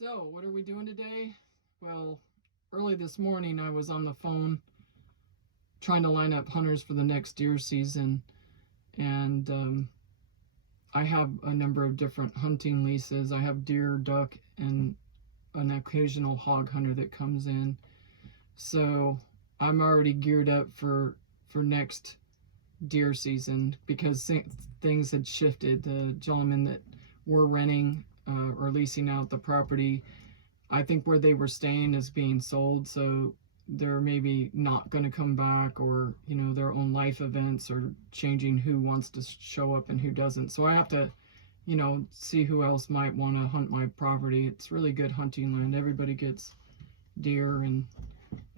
So, what are we doing today? Well, early this morning I was on the phone trying to line up hunters for the next deer season, and I have a number of different hunting leases. I have deer, duck, and an occasional hog hunter that comes in. So I'm already geared up for next deer season because things had shifted. The gentleman that we're renting or leasing out the property, I think where they were staying is being sold, so they're maybe not going to come back, or their own life events are changing who wants to show up and who doesn't. So I have to see who else might want to hunt my property. It's really good hunting land. Everybody gets deer and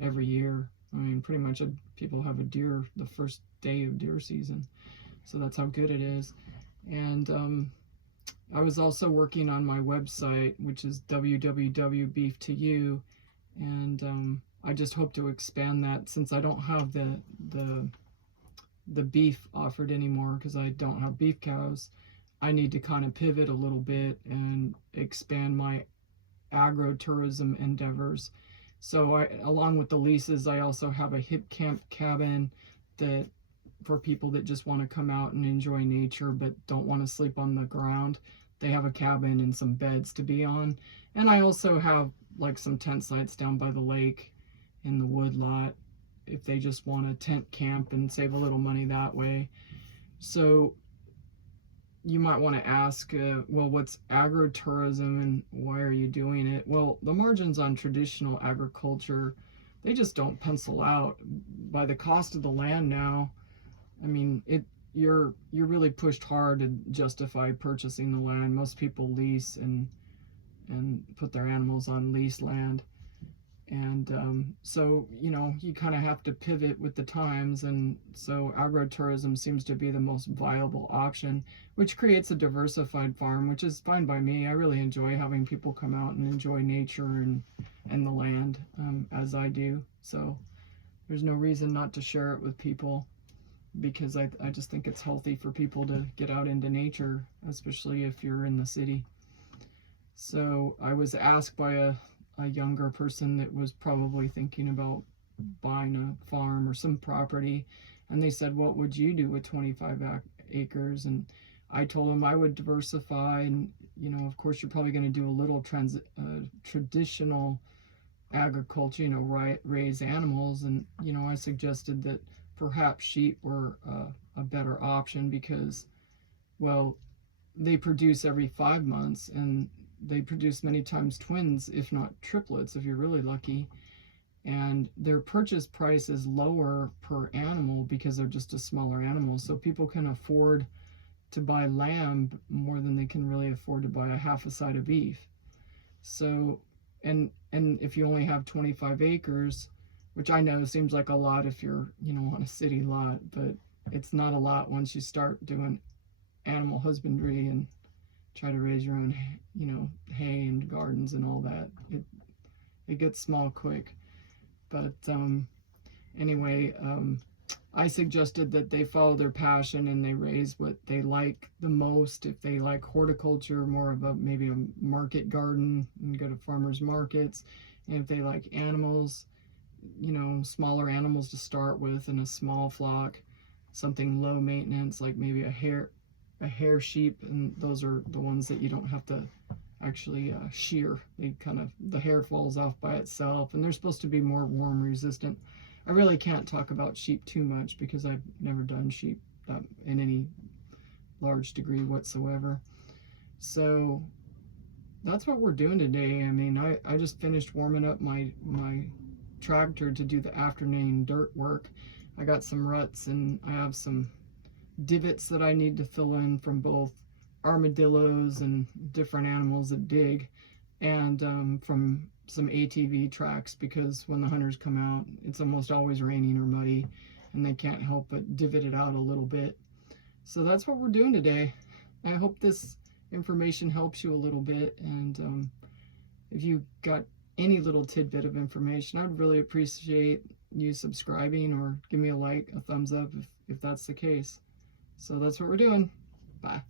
every year. I mean, pretty much people have a deer the first day of deer season, so that's how good it is. And I was also working on my website, which is www.beef2u, and I just hope to expand that, since I don't have the beef offered anymore because I don't have beef cows. I need to kind of pivot a little bit and expand my agritourism endeavors. So along with the leases, I also have a hip camp cabin that for people that just want to come out and enjoy nature but don't want to sleep on the ground. They have a cabin and some beds to be on. And I also have like some tent sites down by the lake in the wood lot if they just want to tent camp and save a little money that way. So you might want to ask, well, what's agritourism and why are you doing it? Well, the margins on traditional agriculture, they just don't pencil out. By the cost of the land now, I mean, you're really pushed hard to justify purchasing the land. Most people lease and put their animals on lease land. And so, you kind of have to pivot with the times. And so agritourism seems to be the most viable option, which creates a diversified farm, which is fine by me. I really enjoy having people come out and enjoy nature and the land as I do. So there's no reason not to share it with people, because I just think it's healthy for people to get out into nature, especially if you're in the city. So I was asked by a younger person that was probably thinking about buying a farm or some property, and they said, what would you do with 25 acres? And I told them I would diversify, and of course you're probably going to do a little traditional agriculture, raise animals. And I suggested that perhaps sheep were a better option because, well, they produce every 5 months, and they produce many times twins, if not triplets, if you're really lucky. And their purchase price is lower per animal because they're just a smaller animal. So people can afford to buy lamb more than they can really afford to buy a half a side of beef. So, and if you only have 25 acres, which I know seems like a lot if you're, on a city lot, but it's not a lot once you start doing animal husbandry and try to raise your own, hay and gardens and all that. It gets small quick. But anyway, I suggested that they follow their passion and they raise what they like the most. If they like horticulture, more of maybe a market garden and go to farmers markets. And if they like animals, smaller animals to start with in a small flock, something low maintenance like maybe a hair sheep, and those are the ones that you don't have to actually shear. The hair falls off by itself, and they're supposed to be more worm resistant. I really can't talk about sheep too much because I've never done sheep in any large degree whatsoever. So that's what we're doing today. I mean, I just finished warming up my tractor to do the afternoon dirt work. I got some ruts and I have some divots that I need to fill in from both armadillos and different animals that dig, and from some ATV tracks, because when the hunters come out, it's almost always raining or muddy and they can't help but divot it out a little bit. So that's what we're doing today. I hope this information helps you a little bit, and if you got any little tidbit of information, I'd really appreciate you subscribing or give me a like, a thumbs up if that's the case. So that's what we're doing. Bye.